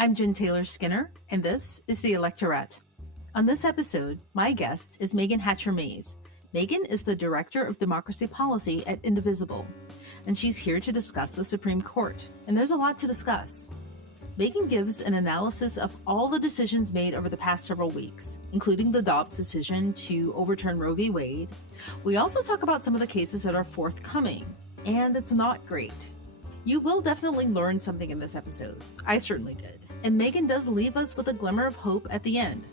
I'm Jen Taylor Skinner, and this is the Electorette. On this episode, my guest is Meagan Hatcher-Mays. Meagan is the Director of Democracy Policy at Indivisible, and she's here to discuss the Supreme Court. And there's a lot to discuss. Meagan gives an analysis of all the decisions made over the past several weeks, including the Dobbs decision to overturn Roe v. Wade. We also talk about some of the cases that are forthcoming, and it's not great. You will definitely learn something in this episode. I certainly did. And Meagan does leave us with a glimmer of hope at the end.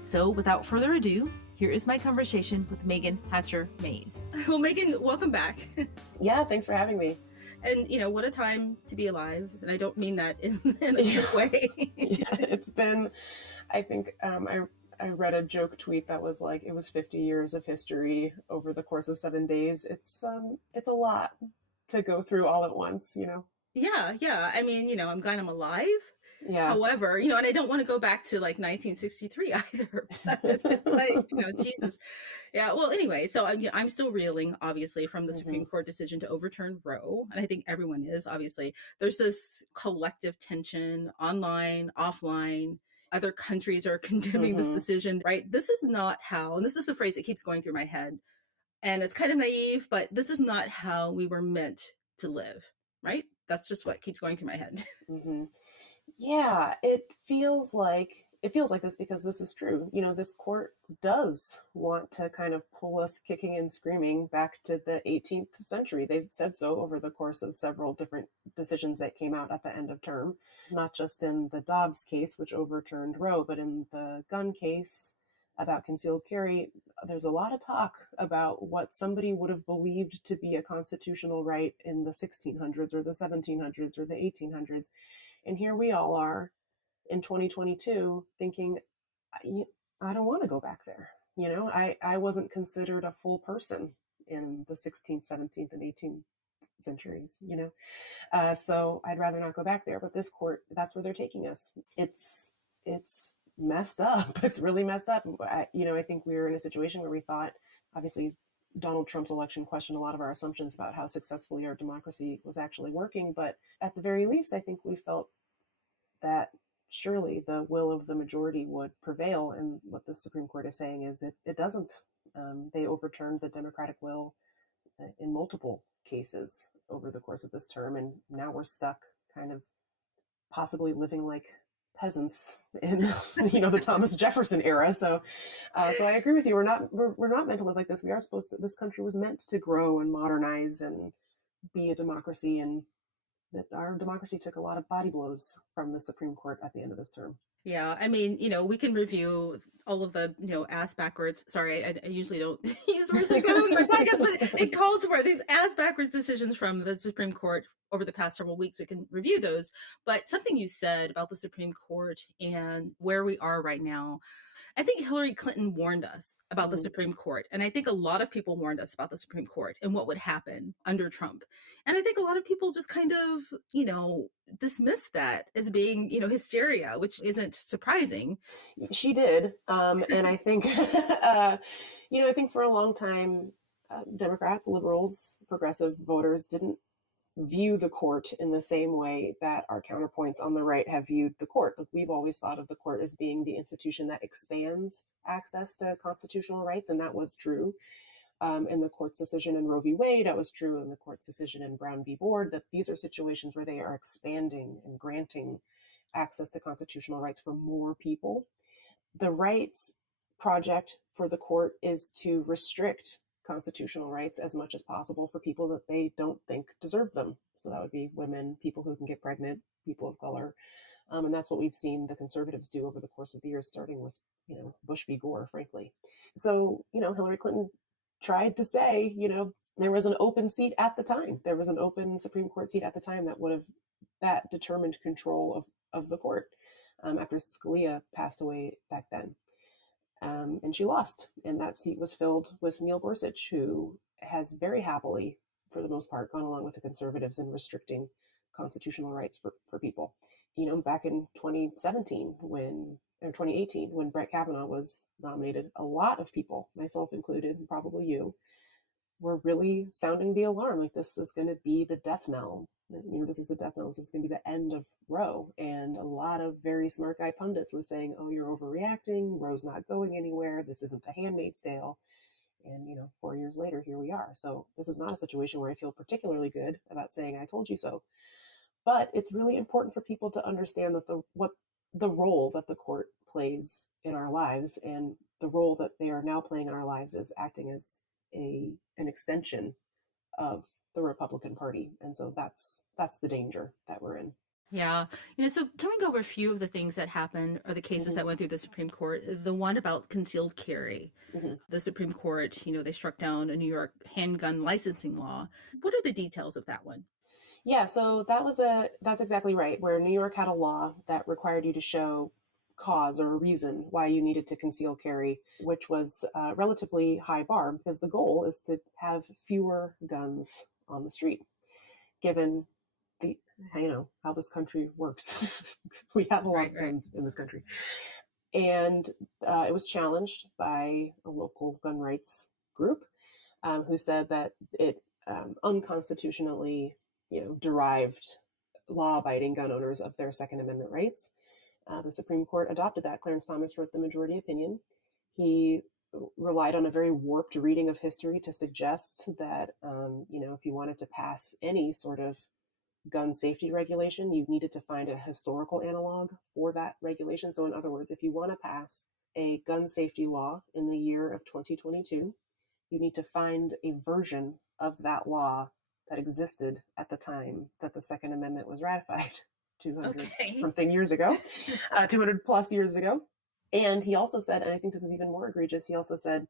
So without further ado, here is my conversation with Meagan Hatcher-Mays. Well, Meagan, welcome back. Yeah, thanks for having me. And, what a time to be alive. And I don't mean that in a good way. Yeah, it's been, I think, I read a joke tweet that was like, it was 50 years of history over the course of 7 days. It's a lot to go through all at once, Yeah. I mean, I'm glad I'm alive. Yeah. However, and I don't want to go back to like 1963 either. But it's like, Jesus. Yeah. Well, anyway, so I'm still reeling, obviously, from the Supreme Court decision to overturn Roe. And I think everyone is, obviously. There's this collective tension online, offline. Other countries are condemning this decision, right? This is not how, and this is the phrase that keeps going through my head. And it's kind of naive, but this is not how we were meant to live, right? That's just what keeps going through my head. Yeah, it feels like this because this is true. This court does want to kind of pull us kicking and screaming back to the 18th century. They've said so over the course of several different decisions that came out at the end of term, not just in the Dobbs case, which overturned Roe, but in the gun case about concealed carry. There's a lot of talk about what somebody would have believed to be a constitutional right in the 1600s or the 1700s or the 1800s. And here we all are in 2022 thinking, I don't want to go back there. I wasn't considered a full person in the 16th, 17th, and 18th centuries, so I'd rather not go back there. But this court, that's where they're taking us. It's messed up. It's really messed up. I think we were in a situation where we thought, obviously, Donald Trump's election questioned a lot of our assumptions about how successfully our democracy was actually working. But at the very least, I think we felt that surely the will of the majority would prevail. And what the Supreme Court is saying is it doesn't. They overturned the democratic will in multiple cases over the course of this term. And now we're stuck kind of possibly living like peasants in the Thomas Jefferson era. So I agree with you. We're not meant to live like this. We are supposed to. This country was meant to grow and modernize and be a democracy, and that our democracy took a lot of body blows from the Supreme Court at the end of this term. Yeah, I mean, we can review all of the, ass backwards. Sorry, I usually don't use words like that on my podcast, but it called for these ass backwards decisions from the Supreme Court over the past several weeks. We can review those. But something you said about the Supreme Court and where we are right now, I think Hillary Clinton warned us about the Supreme Court. And I think a lot of people warned us about the Supreme Court and what would happen under Trump. And I think a lot of people just kind of, dismissed that as being, hysteria, which isn't surprising. She did. And I think, I think for a long time, Democrats, liberals, progressive voters didn't view the court in the same way that our counterpoints on the right have viewed the court. We've always thought of the court as being the institution that expands access to constitutional rights, and that was true in the court's decision in Roe v. Wade. That was true in the court's decision in Brown v. Board, that these are situations where they are expanding and granting access to constitutional rights for more people. The rights project for the court is to restrict constitutional rights as much as possible for people that they don't think deserve them. So that would be women, people who can get pregnant, people of color. And that's what we've seen the conservatives do over the course of the years, starting with, Bush v. Gore, frankly. So, Hillary Clinton tried to say, there was an open seat at the time. There was an open Supreme Court seat at the time that determined control of the court after Scalia passed away back then. And she lost. And that seat was filled with Neil Gorsuch, who has very happily, for the most part, gone along with the conservatives in restricting constitutional rights for people. Back in 2018, when Brett Kavanaugh was nominated, a lot of people, myself included, and probably you, were really sounding the alarm. Like, this is going to be the death knell. This is the death knell. This is going to be the end of Roe. And a lot of very smart guy pundits were saying, oh, you're overreacting. Roe's not going anywhere. This isn't The Handmaid's Tale. And, 4 years later, here we are. So this is not a situation where I feel particularly good about saying I told you so. But it's really important for people to understand that the role that the court plays in our lives, and the role that they are now playing in our lives, is acting as an extension of the Republican Party. And so that's the danger that we're in. Yeah. So can we go over a few of the things that happened, or the cases that went through the Supreme Court? The one about concealed carry. The Supreme Court, they struck down a New York handgun licensing law. What are the details of that one? Yeah, so that's exactly right, where New York had a law that required you to show cause or a reason why you needed to conceal carry, which was a relatively high bar, because the goal is to have fewer guns on the street, given how this country works. We have a lot of guns in this country. And it was challenged by a local gun rights group who said that it unconstitutionally derived law-abiding gun owners of their Second Amendment rights. The Supreme Court adopted that. Clarence Thomas wrote the majority opinion. He relied on a very warped reading of history to suggest that, if you wanted to pass any sort of gun safety regulation, you needed to find a historical analog for that regulation. So in other words, if you want to pass a gun safety law in the year of 2022, you need to find a version of that law that existed at the time that the Second Amendment was ratified 200 something years ago, 200 plus years ago. And he also said, and I think this is even more egregious, he also said,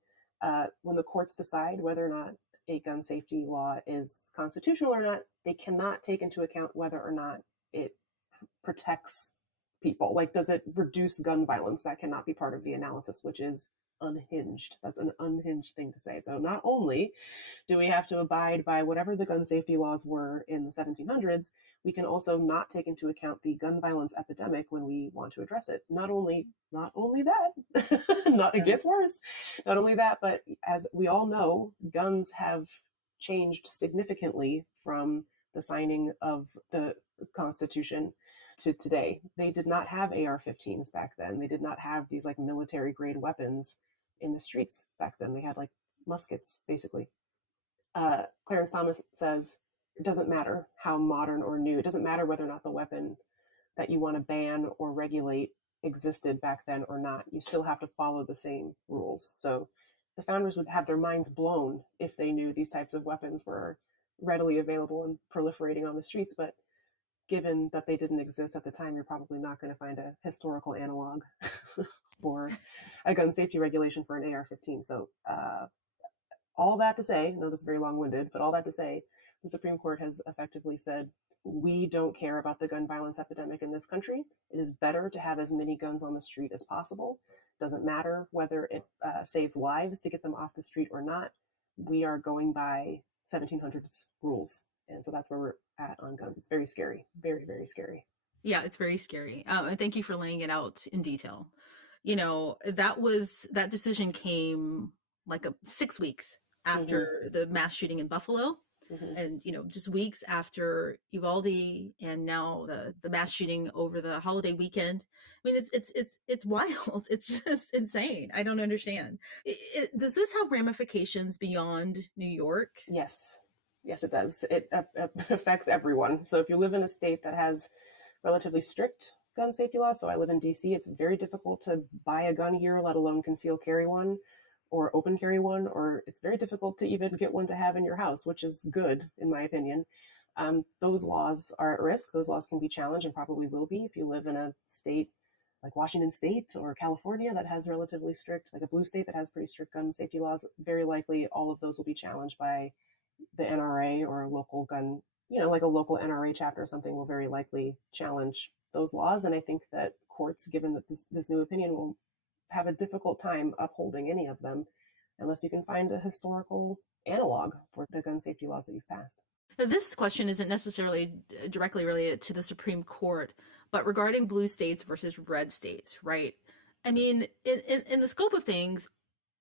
when the courts decide whether or not a gun safety law is constitutional or not, they cannot take into account whether or not it protects people. Like, does it reduce gun violence? That cannot be part of the analysis, which is unhinged. That's an unhinged thing to say. So not only do we have to abide by whatever the gun safety laws were in the 1700s, we can also not take into account the gun violence epidemic when we want to address it. Not only that, it gets worse. Not only that, but as we all know, guns have changed significantly from the signing of the Constitution to today. They did not have AR-15s back then. They did not have these like military grade weapons in the streets back then. They had like muskets, basically. Clarence Thomas says it doesn't matter how modern or new. It doesn't matter whether or not the weapon that you want to ban or regulate existed back then or not. You still have to follow the same rules. So the founders would have their minds blown if they knew these types of weapons were readily available and proliferating on the streets. But given that they didn't exist at the time, you're probably not going to find a historical analog for a gun safety regulation for an AR-15. So all that to say, I know this is very long-winded, but all that to say, the Supreme Court has effectively said, we don't care about the gun violence epidemic in this country. It is better to have as many guns on the street as possible. Doesn't matter whether it saves lives to get them off the street or not. We are going by 1700s rules. And so that's where we're at on guns. It's very scary. Very, very scary. Yeah, it's very scary. And thank you for laying it out in detail. That decision came like 6 weeks after the mass shooting in Buffalo. And, just weeks after Uvalde, and now the mass shooting over the holiday weekend. I mean, it's wild. It's just insane. I don't understand. Does this have ramifications beyond New York? Yes, it does. It affects everyone. So if you live in a state that has relatively strict gun safety laws, so I live in DC, it's very difficult to buy a gun here, let alone conceal carry one or open carry one, or it's very difficult to even get one to have in your house, which is good, in my opinion. Those laws are at risk. Those laws can be challenged and probably will be if you live in a state like Washington State or California that has relatively strict, like a blue state that has pretty strict gun safety laws. Very likely all of those will be challenged by the NRA or a local gun, like a local NRA chapter or something will very likely challenge those laws. And I think that courts, given that this new opinion, will have a difficult time upholding any of them unless you can find a historical analog for the gun safety laws that you've passed. Now, this question isn't necessarily directly related to the Supreme Court, but regarding blue states versus red states, right? I mean, in the scope of things,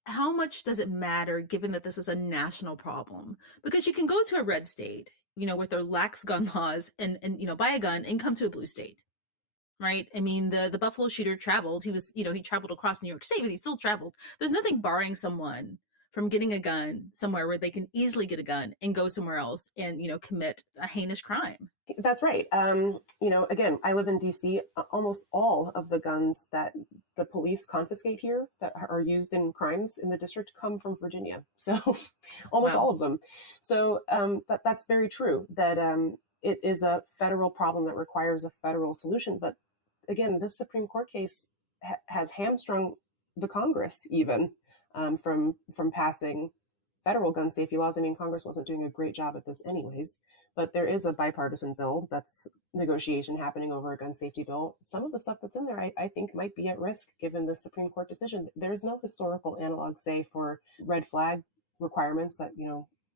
how much does it matter given that this is a national problem? Because you can go to a red state, with their lax gun laws and buy a gun and come to a blue state. Right? I mean, the Buffalo shooter traveled. He traveled across New York State, but he still traveled. There's nothing barring someone from getting a gun somewhere where they can easily get a gun and go somewhere else and, commit a heinous crime. That's right. Again, I live in DC. Almost all of the guns that the police confiscate here that are used in crimes in the district come from Virginia. So almost all of them. So that's very true, that it is a federal problem that requires a federal solution. But again, this Supreme Court case has hamstrung the Congress even from passing federal gun safety laws. I mean, Congress wasn't doing a great job at this anyways, but there is a bipartisan bill that's negotiation happening over a gun safety bill. Some of the stuff that's in there, I think might be at risk given the Supreme Court decision. There's no historical analog, say, for red flag requirements that,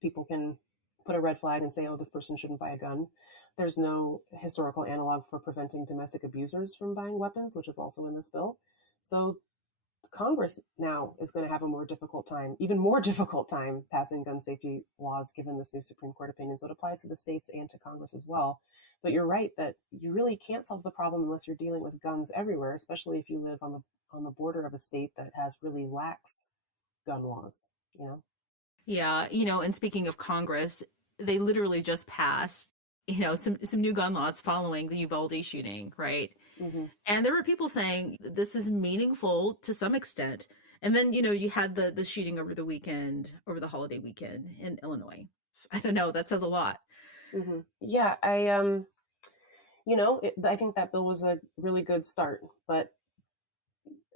people can put a red flag and say, oh, this person shouldn't buy a gun. There's no historical analog for preventing domestic abusers from buying weapons, which is also in this bill. So Congress now is going to have even more difficult time passing gun safety laws given this new Supreme Court opinion. So it applies to the states and to Congress as well. But you're right that you really can't solve the problem unless you're dealing with guns everywhere, especially if you live on the border of a state that has really lax gun laws, Yeah, and speaking of Congress, they literally just passed, some new gun laws following the Uvalde shooting, right? Mm-hmm. And there were people saying this is meaningful to some extent. And then, you had the shooting over the holiday weekend in Illinois. I don't know, that says a lot. Mm-hmm. Yeah, I think that bill was a really good start, but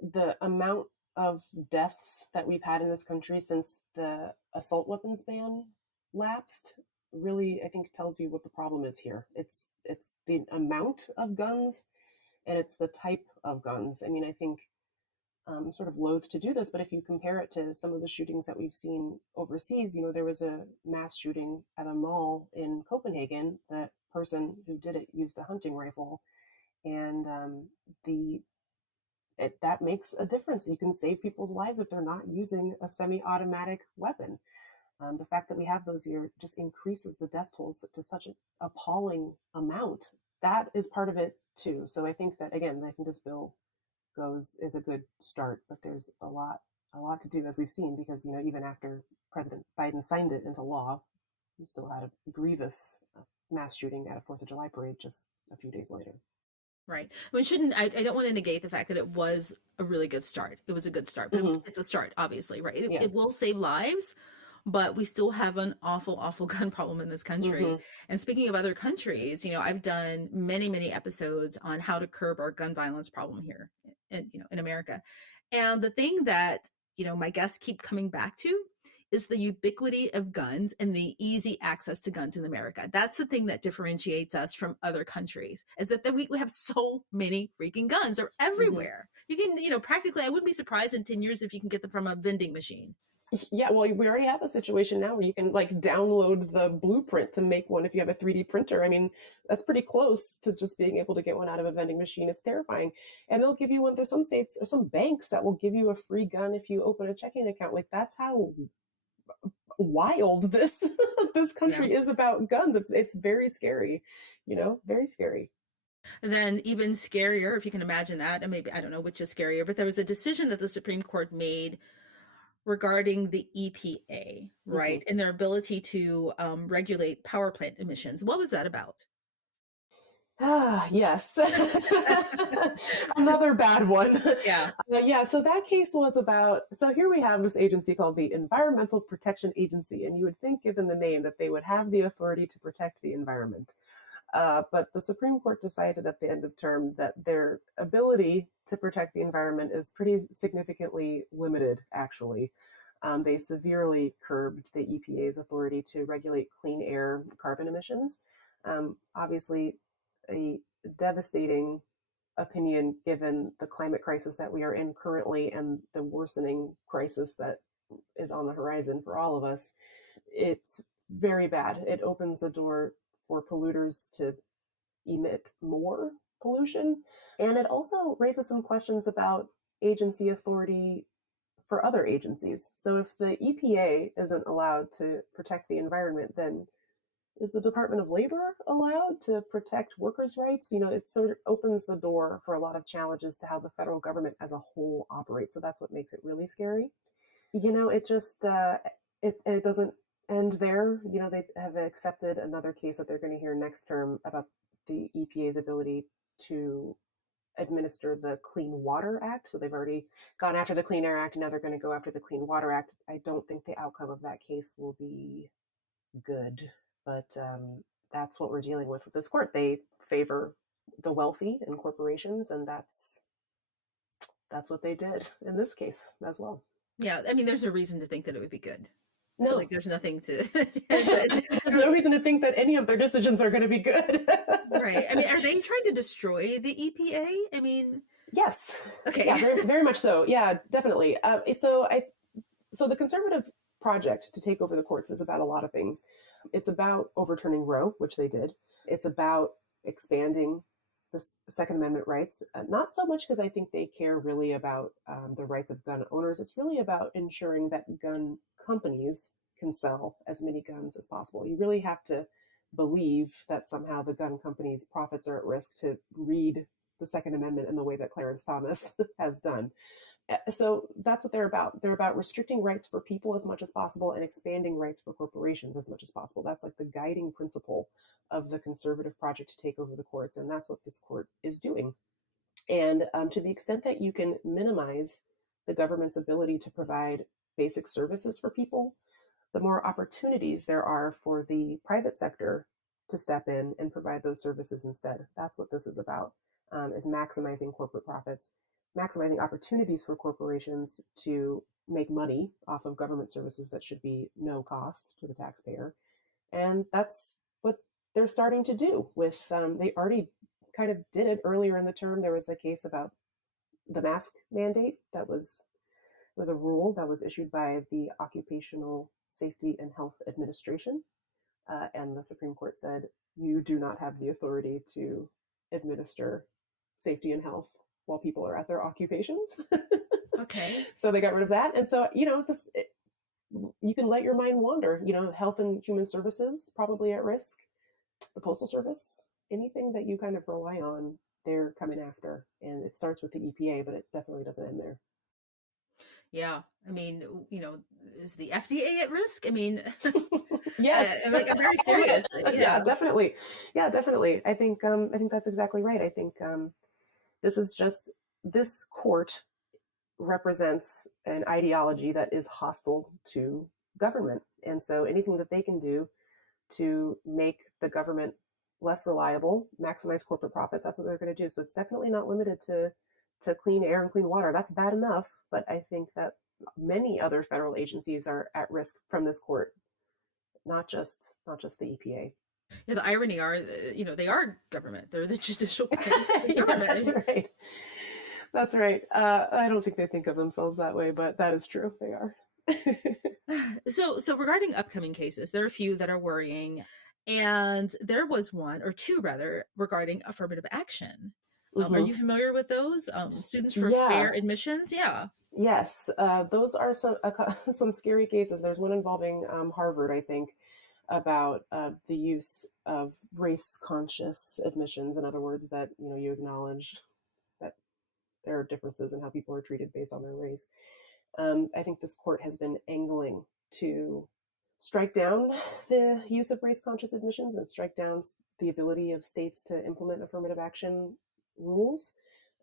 the amount of deaths that we've had in this country since the assault weapons ban lapsed really, I think, tells you what the problem is here. It's the amount of guns and it's the type of guns. I mean, I think I'm sort of loath to do this, but if you compare it to some of the shootings that we've seen overseas, there was a mass shooting at a mall in Copenhagen. The person who did it used a hunting rifle, and that makes a difference. You can save people's lives if they're not using a semi-automatic weapon. The fact that we have those here just increases the death tolls to such an appalling amount. That is part of it too. So I think that, again, I think this bill is a good start, but there's a lot to do, as we've seen, because even after President Biden signed it into law, we still had a grievous mass shooting at a 4th of July parade just a few days later. Right. I mean, I don't want to negate the fact that it was a really good start. It was a good start, but it's a start, obviously, right? It will save lives, but we still have an awful, awful gun problem in this country. Mm-hmm. And speaking of other countries, I've done many, many episodes on how to curb our gun violence problem here in America. And the thing that, my guests keep coming back to is the ubiquity of guns and the easy access to guns in America. That's the thing that differentiates us from other countries, is that we have so many freaking guns. They're everywhere. Mm-hmm. You can, practically, I wouldn't be surprised in 10 years if you can get them from a vending machine. Yeah, well, we already have a situation now where you can download the blueprint to make one if you have a 3D printer. I mean, that's pretty close to just being able to get one out of a vending machine. It's terrifying. And they'll give you one. There's some states or some banks that will give you a free gun if you open a checking account. That's how wild this country is about guns. It's very scary, very scary. And then even scarier, if you can imagine that, and maybe I don't know which is scarier, but there was a decision that the Supreme Court made regarding the EPA, right? Mm-hmm. And their ability to regulate power plant emissions. What was that about? Yes. Another bad one. Yeah. So that case was about, so here we have this agency called the Environmental Protection Agency. And you would think, given the name, that they would have the authority to protect the environment. But the Supreme Court decided at the end of term that their ability to protect the environment is pretty significantly limited, actually. They severely curbed the EPA's authority to regulate clean air carbon emissions. Obviously, a devastating opinion given the climate crisis that we are in currently and the worsening crisis that is on the horizon for all of us. It's very bad. It opens the door for polluters to emit more pollution. And it also raises some questions about agency authority for other agencies. So if the EPA isn't allowed to protect the environment, then is the Department of Labor allowed to protect workers' rights? It sort of opens the door for a lot of challenges to how the federal government as a whole operates. So that's what makes it really scary. It just, it doesn't end there. They have accepted another case that they're going to hear next term about the EPA's ability to administer the Clean Water Act. So they've already gone after the Clean Air Act, and now they're going to go after the Clean Water Act. I don't think the outcome of that case will be good. But that's what we're dealing with this court. They favor the wealthy and corporations, and that's what they did in this case as well. Yeah, I mean, there's a reason to think that it would be good. No, like there's nothing to. There's no reason to think that any of their decisions are going to be good. Right. I mean, are they trying to destroy the EPA? I mean, yes. Okay. Yeah, very, very much so. Yeah, definitely. So the conservative project to take over the courts is about a lot of things. It's about overturning Roe, which they did. It's about expanding the Second Amendment rights, not so much because I think they care really about the rights of gun owners. It's really about ensuring that gun companies can sell as many guns as possible. You really have to believe that somehow the gun companies' profits are at risk to read the Second Amendment in the way that Clarence Thomas has done. So that's what they're about. They're about restricting rights for people as much as possible and expanding rights for corporations as much as possible. That's like the guiding principle of the conservative project to take over the courts. And that's what this court is doing. And to the extent that you can minimize the government's ability to provide basic services for people, the more opportunities there are for the private sector to step in and provide those services instead. That's what this is about, is maximizing corporate profits, maximizing opportunities for corporations to make money off of government services that should be no cost to the taxpayer. And that's what they're starting to do with, they already kind of did it earlier in the term. There was a case about the mask mandate that was a rule that was issued by the Occupational Safety and Health Administration. And the Supreme Court said, you do not have the authority to administer safety and health while people are at their occupations. Okay. So they got rid of that. And so, you can let your mind wander. Health and Human Services probably at risk. The Postal Service, anything that you kind of rely on, they're coming after. And it starts with the EPA, but it definitely doesn't end there. Yeah. I mean, is the FDA at risk? I mean, yes. I'm very serious. Yeah, definitely. Yeah, definitely. I think that's exactly right. I think this court represents an ideology that is hostile to government. And so anything that they can do to make the government less reliable, maximize corporate profits, that's what they're going to do. So it's definitely not limited to clean air and clean water. That's bad enough. But I think that many other federal agencies are at risk from this court, not just the EPA. Yeah, the irony are, they are government. They're the judicial government. Yeah, that's right. That's right. I don't think they think of themselves that way, but that is true. They are. So regarding upcoming cases, there are a few that are worrying. And there was one, or two rather, regarding affirmative action. Are you familiar with those? Students for fair admissions? Yeah. Yes. Those are some scary cases. There's one involving Harvard, I think, about the use of race-conscious admissions. In other words, that you acknowledge that there are differences in how people are treated based on their race. I think this court has been angling to strike down the use of race-conscious admissions and strike down the ability of states to implement affirmative action rules.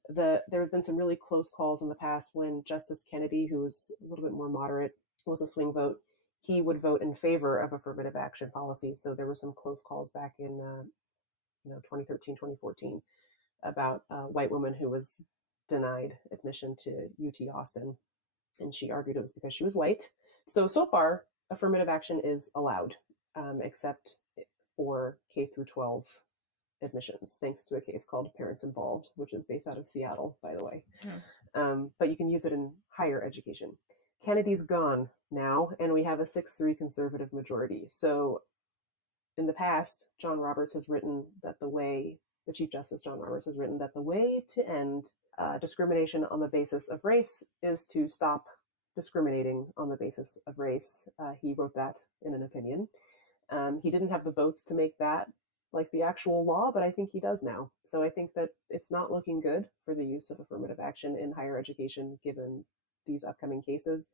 There have been some really close calls in the past when Justice Kennedy, who was a little bit more moderate, was a swing vote. He would vote in favor of affirmative action policies. So there were some close calls back in 2013, 2014 about a white woman who was denied admission to UT Austin. And she argued it was because she was white. So far, affirmative action is allowed, except for K through 12 admissions, thanks to a case called Parents Involved, which is based out of Seattle, by the way. But you can use it in higher education. Kennedy's gone now, and we have a 6-3 conservative majority. So in the past, the Chief Justice John Roberts has written that the way to end discrimination on the basis of race is to stop discriminating on the basis of race. He wrote that in an opinion. He didn't have the votes to make that like the actual law, but I think he does now. So I think that it's not looking good for the use of affirmative action in higher education given these upcoming cases.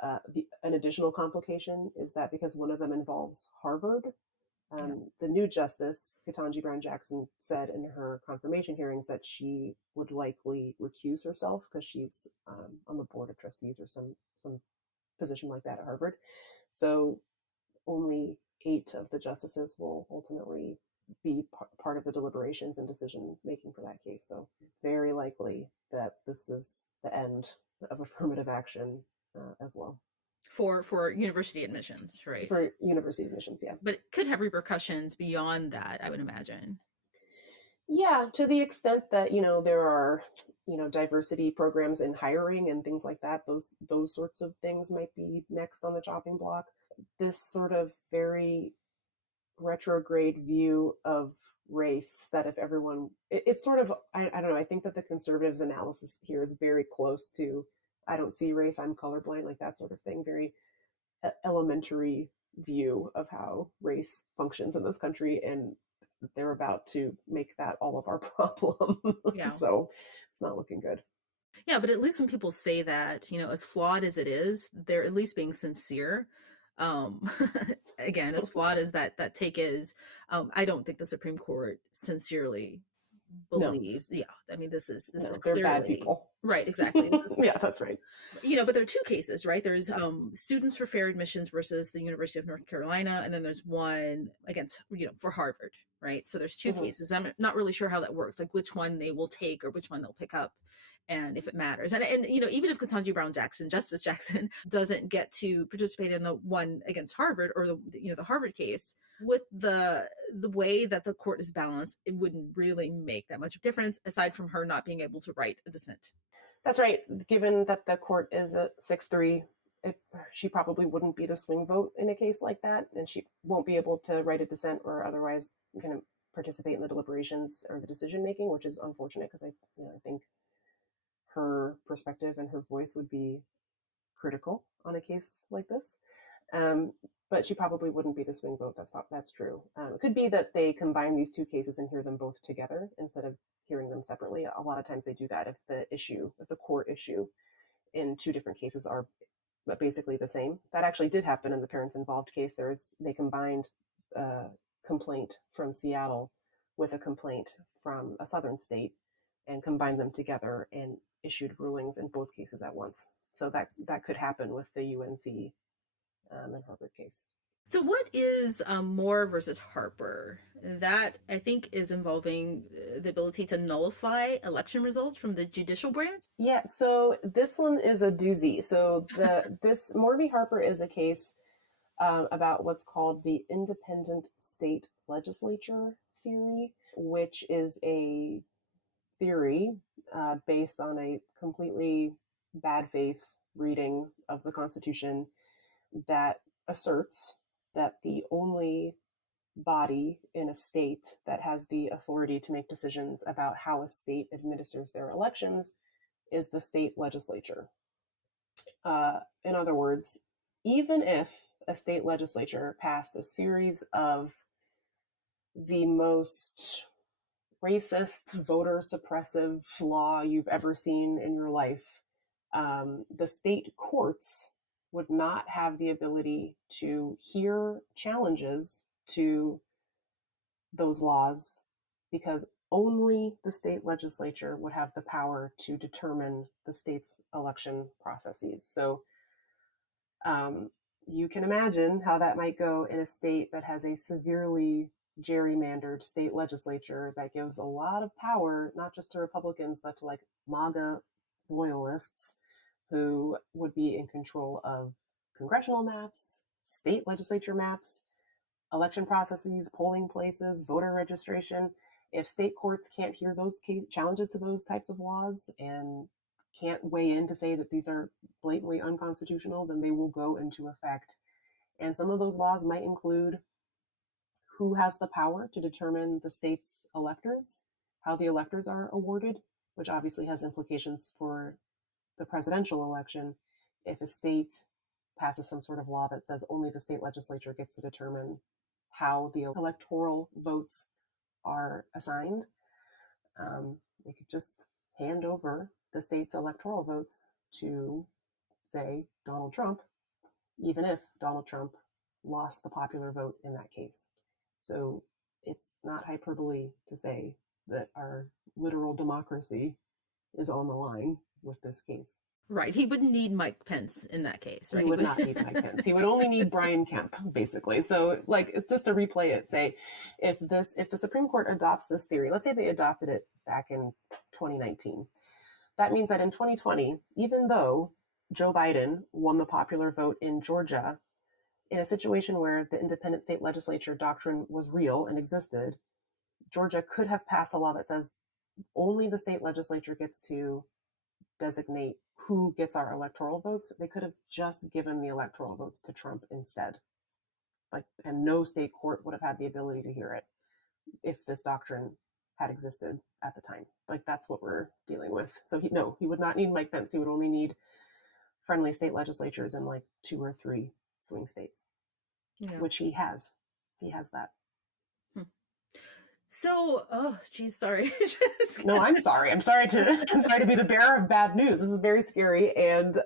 An additional complication is that because one of them involves Harvard, the new justice, Ketanji Brown Jackson, said in her confirmation hearings that she would likely recuse herself because she's on the board of trustees or some position like that at Harvard. So only 8 of the justices will ultimately be part of the deliberations and decision making for that case. So very likely that this is the end of affirmative action as well. For university admissions, right? For university admissions, yeah. But it could have repercussions beyond that, I would imagine. Yeah, to the extent that, there are, diversity programs in hiring and things like that, those sorts of things might be next on the chopping block. This sort of very retrograde view of race that if everyone, it's sort of, I don't know, I think that the conservatives' analysis here is very close to, I don't see race, I'm colorblind, like that sort of thing, very elementary view of how race functions in this country, and they're about to make that all of our problem. Yeah. So it's not looking good. Yeah, but at least when people say that, as flawed as it is, they're at least being sincere. Again, as flawed as that take is, I don't think the Supreme Court sincerely believes. No. Yeah, I mean, this is clearly bad people. Right, exactly. Yeah, that's right. But there are 2 cases, right? There's Students for Fair Admissions versus the University of North Carolina, and then there's one against, for Harvard, right? So there's 2 cases. I'm not really sure how that works, like which one they will take or which one they'll pick up, and if it matters. And even if Ketanji Brown Jackson, Justice Jackson, doesn't get to participate in the one against Harvard or the Harvard case, with the way that the court is balanced, it wouldn't really make that much difference aside from her not being able to write a dissent. That's right. Given that the court is at 6-3, she probably wouldn't be the swing vote in a case like that, and she won't be able to write a dissent or otherwise kind of participate in the deliberations or the decision making, which is unfortunate because I think her perspective and her voice would be critical on a case like this. But she probably wouldn't be the swing vote. That's true. It could be that they combine these 2 cases and hear them both together instead of hearing them separately. A lot of times they do that if the court issue in 2 different cases are basically the same. That actually did happen in the parents involved case. They combined a complaint from Seattle with a complaint from a southern state and combined them together and issued rulings in both cases at once. So that could happen with the UNC and Harvard case. So what is Moore versus Harper? That, I think, is involving the ability to nullify election results from the judicial branch? Yeah, so this one is a doozy. So this Moore v. Harper is a case about what's called the independent state legislature theory, which is a theory based on a completely bad faith reading of the Constitution that asserts that the only body in a state that has the authority to make decisions about how a state administers their elections is the state legislature. In other words, even if a state legislature passed a series of the most racist, voter suppressive law you've ever seen in your life, the state courts would not have the ability to hear challenges to those laws because only the state legislature would have the power to determine the state's election processes. So you can imagine how that might go in a state that has a severely gerrymandered state legislature that gives a lot of power, not just to Republicans, but to like MAGA loyalists who would be in control of congressional maps, state legislature maps, election processes, polling places, voter registration. If state courts can't hear those challenges to those types of laws and can't weigh in to say that these are blatantly unconstitutional, then they will go into effect. And some of those laws might include who has the power to determine the state's electors, how the electors are awarded, which obviously has implications for the presidential election. if a state passes some sort of law that says only the state legislature gets to determine how the electoral votes are assigned, they could just hand over the state's electoral votes to, say, Donald Trump, even if Donald Trump lost the popular vote in that case. So it's not hyperbole to say that our literal democracy is on the line with this case. Right. He wouldn't need Mike Pence in that case, right? He would not need Mike Pence. He would only need Brian Kemp, basically. So, like, just to replay it, say, if the Supreme Court adopts this theory, let's say they adopted it back in 2019, that means that in 2020, even though Joe Biden won the popular vote in Georgia, in a situation where the independent state legislature doctrine was real and existed, Georgia could have passed a law that says only the state legislature gets to designate who gets our electoral votes. They could have just given the electoral votes to Trump instead. And no state court would have had the ability to hear it if this doctrine had existed at the time. That's what we're dealing with. So he would not need Mike Pence. He would only need friendly state legislatures in 2 or 3 swing states, which he has. He has that. So, oh, geez, sorry. No, I'm sorry. I'm sorry to be the bearer of bad news. This is very scary. And,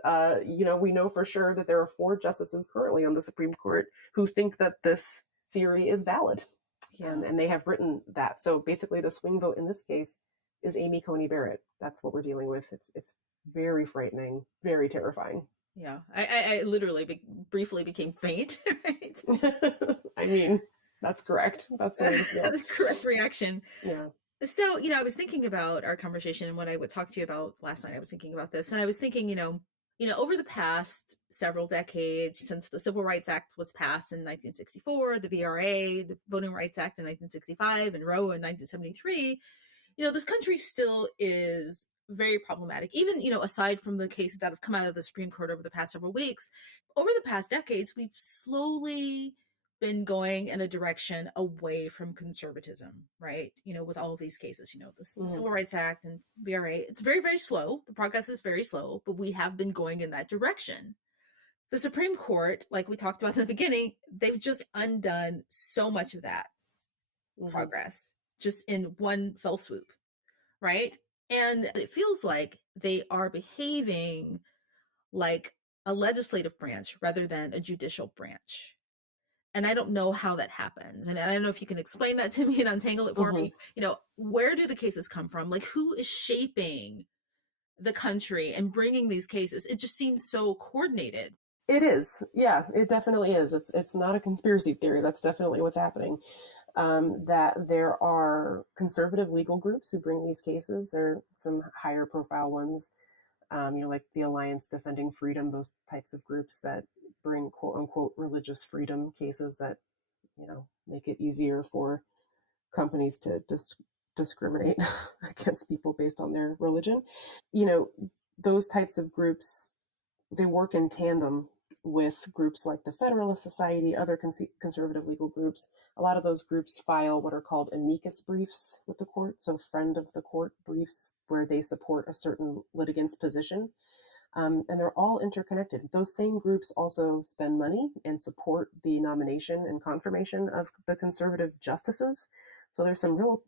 we know for sure that there are 4 justices currently on the Supreme Court who think that this theory is valid. Yeah. And they have written that. So basically the swing vote in this case is Amy Coney Barrett. That's what we're dealing with. It's very frightening, very terrifying. Yeah. I literally briefly became faint, right? I mean, that's correct. That's the correct reaction. Yeah. So, I was thinking about our conversation and what I would talk to you about last night. I was thinking about this, and I was thinking, over the past several decades, since the Civil Rights Act was passed in 1964, the VRA, the Voting Rights Act in 1965, and Roe in 1973, this country still is very problematic. Even, aside from the cases that have come out of the Supreme Court over the past several weeks, over the past decades, we've slowly been going in a direction away from conservatism, right? With all of these cases, the Civil Rights Act and VRA, it's very, very slow. The progress is very slow, but we have been going in that direction. The Supreme Court, like we talked about in the beginning, they've just undone so much of that progress just in one fell swoop, right? And it feels like they are behaving like a legislative branch rather than a judicial branch. And I don't know how that happens. And I don't know if you can explain that to me and untangle it for me. Where do the cases come from? Who is shaping the country and bringing these cases? It just seems so coordinated. It is. Yeah, it definitely is. It's not a conspiracy theory. That's definitely what's happening. That there are conservative legal groups who bring these cases. There are some higher profile ones, like the Alliance Defending Freedom, those types of groups that bring quote unquote religious freedom cases that, make it easier for companies to discriminate against people based on their religion. Those types of groups, they work in tandem with groups like the Federalist Society, other conservative legal groups. A lot of those groups file what are called amicus briefs with the court, so friend of the court briefs, where they support a certain litigant's position. And they're all interconnected. Those same groups also spend money and support the nomination and confirmation of the conservative justices. So there's some real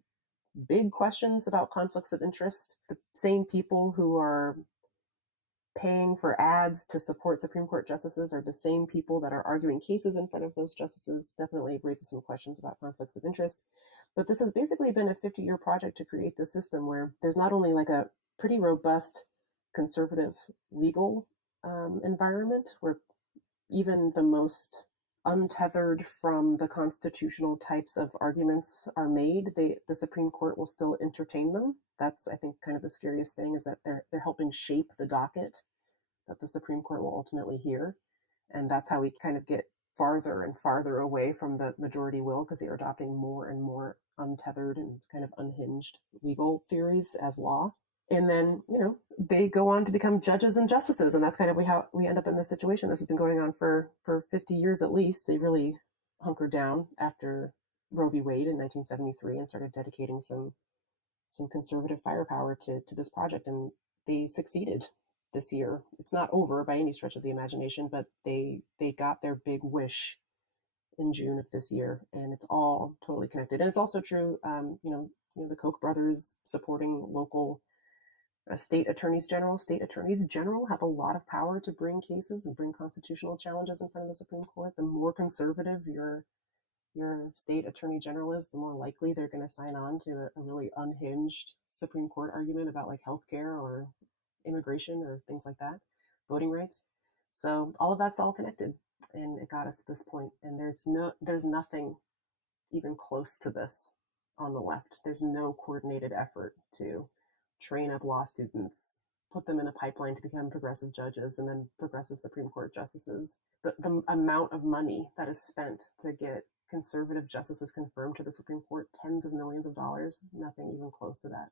big questions about conflicts of interest. The same people who are paying for ads to support Supreme Court justices are the same people that are arguing cases in front of those justices. Definitely raises some questions about conflicts of interest. But this has basically been a 50-year project to create this system where there's not only a pretty robust conservative legal environment where even the most untethered from the constitutional types of arguments are made, the Supreme Court will still entertain them. That's, I think, kind of the scariest thing, is that they're helping shape the docket that the Supreme Court will ultimately hear. And that's how we kind of get farther and farther away from the majority will, because they are adopting more and more untethered and kind of unhinged legal theories as law. And then, they go on to become judges and justices. And that's kind of how we end up in this situation. This has been going on for 50 years at least. They really hunkered down after Roe v. Wade in 1973 and started dedicating some conservative firepower to this project. And they succeeded. this year. It's not over by any stretch of the imagination, but they got their big wish in June of this year, and it's all totally connected. And it's also true, the Koch brothers supporting local state attorneys general. State attorneys general have a lot of power to bring cases and bring constitutional challenges in front of the Supreme Court. The more conservative your state attorney general is, the more likely they're going to sign on to a really unhinged Supreme Court argument about like healthcare or immigration or things like that, voting rights. So all of that's all connected, and it got us to this point. And there's nothing even close to this on the left. There's no coordinated effort to train up law students, put them in a pipeline to become progressive judges and then progressive Supreme Court justices. The amount of money that is spent to get conservative justices confirmed to the Supreme Court, tens of millions of dollars, nothing even close to that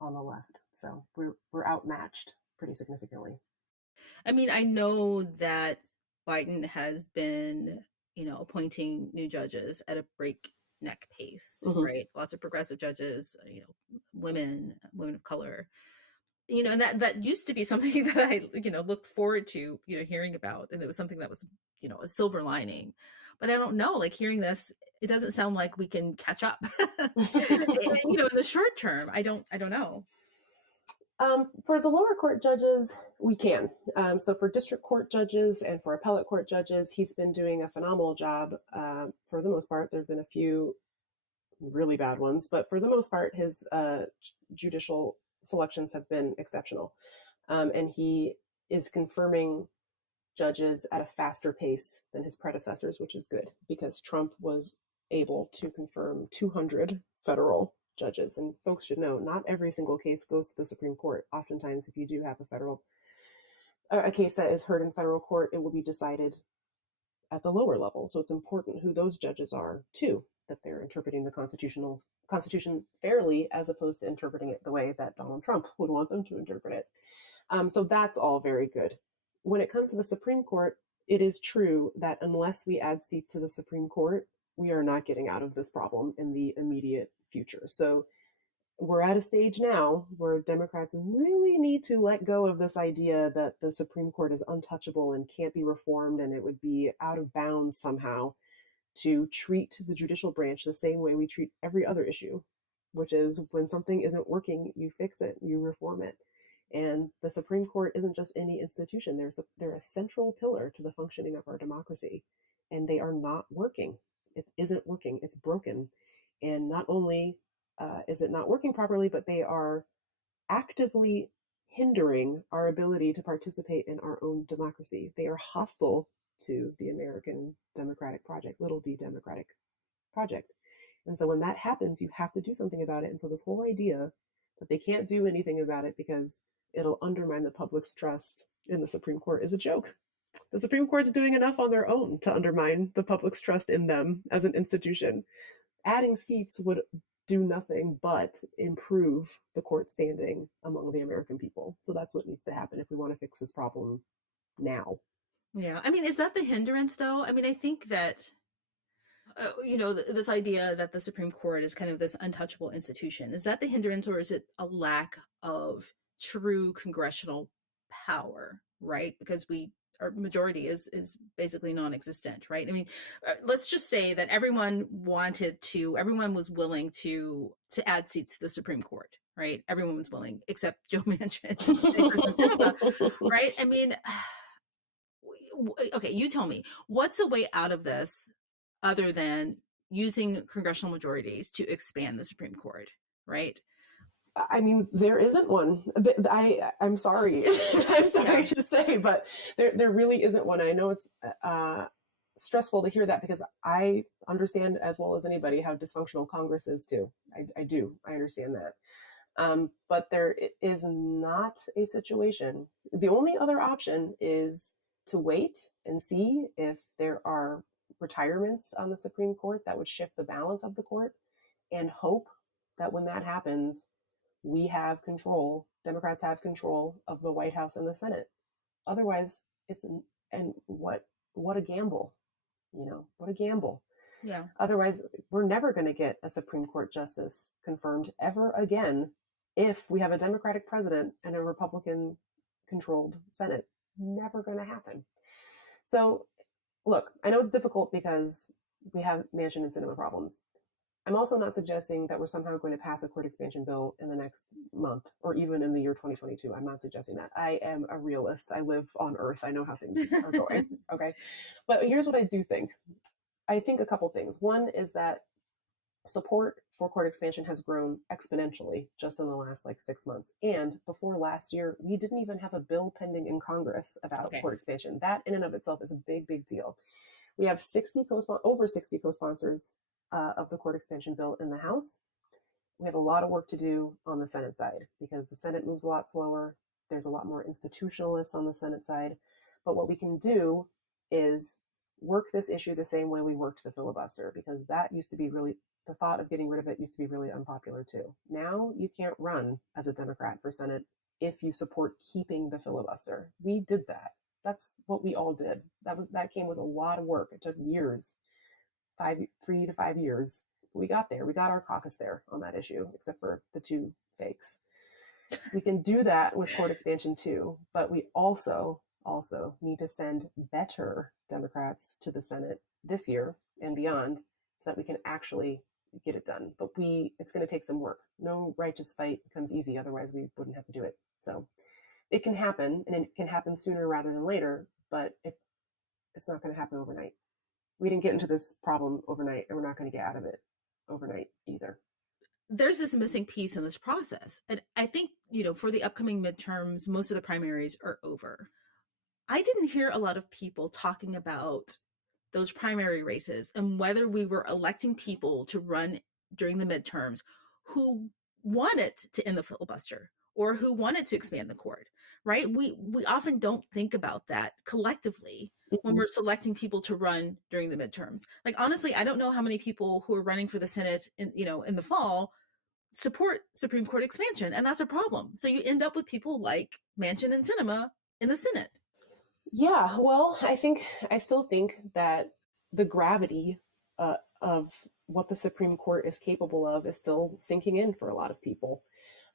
on the left. So we're outmatched pretty significantly. I mean, I know that Biden has been, appointing new judges at a breakneck pace, right? Lots of progressive judges, women of color, and that used to be something that I, looked forward to, hearing about. And it was something that was, a silver lining. But I don't know, like hearing this, it doesn't sound like we can catch up, in the short term. I don't know. For the lower court judges, we can. So for district court judges and for appellate court judges, he's been doing a phenomenal job. For the most part, there have been a few really bad ones, but for the most part, his judicial selections have been exceptional. And he is confirming judges at a faster pace than his predecessors, which is good because Trump was able to confirm 200 federal judges. And folks should know, not every single case goes to the Supreme Court. Oftentimes, if you do have a case that is heard in federal court, it will be decided at the lower level. So it's important who those judges are too, that they're interpreting the Constitution fairly, as opposed to interpreting it the way that Donald Trump would want them to interpret it. So that's all very good. When it comes to the Supreme Court, it is true that unless we add seats to the Supreme Court, we are not getting out of this problem in the immediate future. So we're at a stage now where Democrats really need to let go of this idea that the Supreme Court is untouchable and can't be reformed, and it would be out of bounds somehow to treat the judicial branch the same way we treat every other issue, which is when something isn't working, you fix it, you reform it. And the Supreme Court isn't just any institution. They're a central pillar to the functioning of our democracy, and they are not working. It isn't working. It's broken. And not only is it not working properly, but they are actively hindering our ability to participate in our own democracy. They are hostile to the American democratic project, little d democratic project. And so when that happens, you have to do something about it. And so this whole idea that they can't do anything about it because it'll undermine the public's trust in the Supreme Court is a joke. The Supreme Court's doing enough on their own to undermine the public's trust in them as an institution. Adding seats would do nothing but improve the court standing among the American people. So that's what needs to happen if we want to fix this problem now. Yeah. I mean, is that the hindrance, though? I mean, I think that, this idea that the Supreme Court is kind of this untouchable institution, is that the hindrance, or is it a lack of true congressional power, right? Because our majority is basically non-existent, right? I mean, let's just say that everyone was willing to add seats to the Supreme Court, right? Everyone was willing, except Joe Manchin, right? I mean, okay, you tell me, what's a way out of this other than using congressional majorities to expand the Supreme Court, right? I mean, there isn't one. I'm sorry. I'm sorry to say, but there really isn't one. I know it's stressful to hear that because I understand as well as anybody how dysfunctional Congress is too. I do. I understand that. But there is not a situation. The only other option is to wait and see if there are retirements on the Supreme Court that would shift the balance of the court, and hope that when that happens, we have control, Democrats have control of the White House and the Senate. Otherwise, what a gamble, what a gamble. Yeah. Otherwise, we're never going to get a Supreme Court justice confirmed ever again if we have a Democratic president and a Republican controlled Senate. Never going to happen. So look, I know it's difficult because we have Manchin and Sinema problems. I'm also not suggesting that we're somehow going to pass a court expansion bill in the next month or even in the year 2022. I'm not suggesting that. I am a realist. I live on Earth. I know how things are going. Okay. But here's what I do think. I think a couple things. One is that support for court expansion has grown exponentially just in the last 6 months. And before last year, we didn't even have a bill pending in Congress about court expansion. That in and of itself is a big, big deal. We have over 60 co-sponsors of the court expansion bill in the House. We have a lot of work to do on the Senate side because the Senate moves a lot slower. There's a lot more institutionalists on the Senate side. But what we can do is work this issue the same way we worked the filibuster, because that used to be really, the thought of getting rid of it used to be really unpopular too. Now you can't run as a Democrat for Senate if you support keeping the filibuster. We did that. That's what we all did. That came with a lot of work. It took years, 3 to 5 years. But we got there. We got our caucus there on that issue, except for the two fakes. We can do that with court expansion too, but we also need to send better Democrats to the Senate this year and beyond so that we can actually get it done. But it's going to take some work. No righteous fight comes easy. Otherwise we wouldn't have to do it. So it can happen, and it can happen sooner rather than later, but it's not going to happen overnight. We didn't get into this problem overnight, and we're not going to get out of it overnight either. There's this missing piece in this process. And I think, for the upcoming midterms, most of the primaries are over. I didn't hear a lot of people talking about those primary races and whether we were electing people to run during the midterms who wanted to end the filibuster or who wanted to expand the court, right? We often don't think about that collectively when we're selecting people to run during the midterms. Honestly, I don't know how many people who are running for the Senate in the fall support Supreme Court expansion, and that's a problem. So you end up with people like Manchin and Sinema in the Senate. Yeah, well, I still think that the gravity of what the Supreme Court is capable of is still sinking in for a lot of people.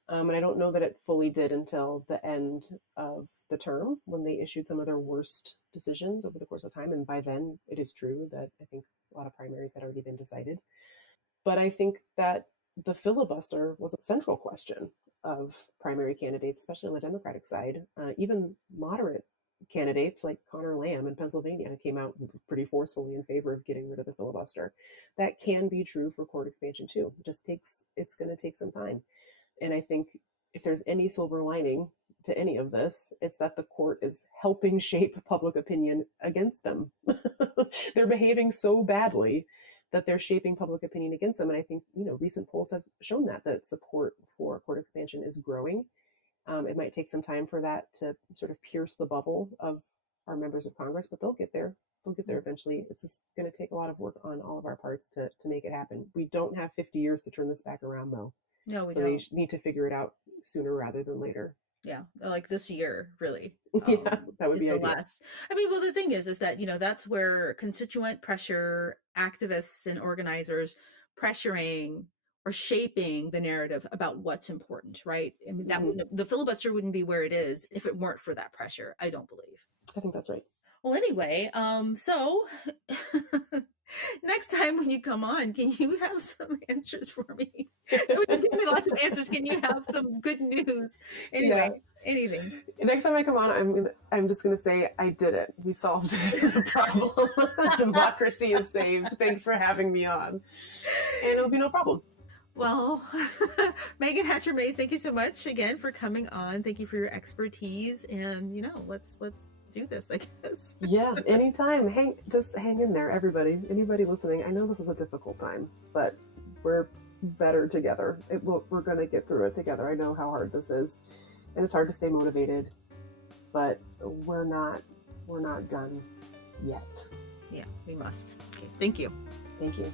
And I don't know that it fully did until the end of the term when they issued some of their worst decisions over the course of time. And by then, it is true that I think a lot of primaries had already been decided. But I think that the filibuster was a central question of primary candidates, especially on the Democratic side. Even moderate candidates like Connor Lamb in Pennsylvania came out pretty forcefully in favor of getting rid of the filibuster. That can be true for court expansion too. It's going to take some time. And I think if there's any silver lining to any of this, it's that the court is helping shape public opinion against them. They're behaving so badly that they're shaping public opinion against them. And I think, recent polls have shown that support for court expansion is growing. It might take some time for that to sort of pierce the bubble of our members of Congress, but they'll get there. They'll get there eventually. It's just going to take a lot of work on all of our parts to make it happen. We don't have 50 years to turn this back around, though. No, we so don't. They need to figure it out sooner rather than later. Yeah, like this year, really. Yeah, that would be the ideal. last. I mean, well, the thing is that, that's where constituent pressure, activists and organizers pressuring or shaping the narrative about what's important, right? I mean, the filibuster wouldn't be where it is if it weren't for that pressure, I don't believe. I think that's right. Well, anyway, so next time when you come on, can you have some answers for me? You give me lots of answers. Can you have some good news? Anyway, anything. Next time I come on, I'm just going to say I did it. We solved the problem. Democracy is saved. Thanks for having me on. And it'll be no problem. Well, Meagan Hatcher-Mays, thank you so much again for coming on. Thank you for your expertise. And, let's do this, I guess. Yeah, anytime. Just hang in there, everybody. Anybody listening, I know this is a difficult time, but we're better together. We're going to get through it together. I know how hard this is, and it's hard to stay motivated, but we're not done yet. Yeah, we must. Okay, thank you. Thank you.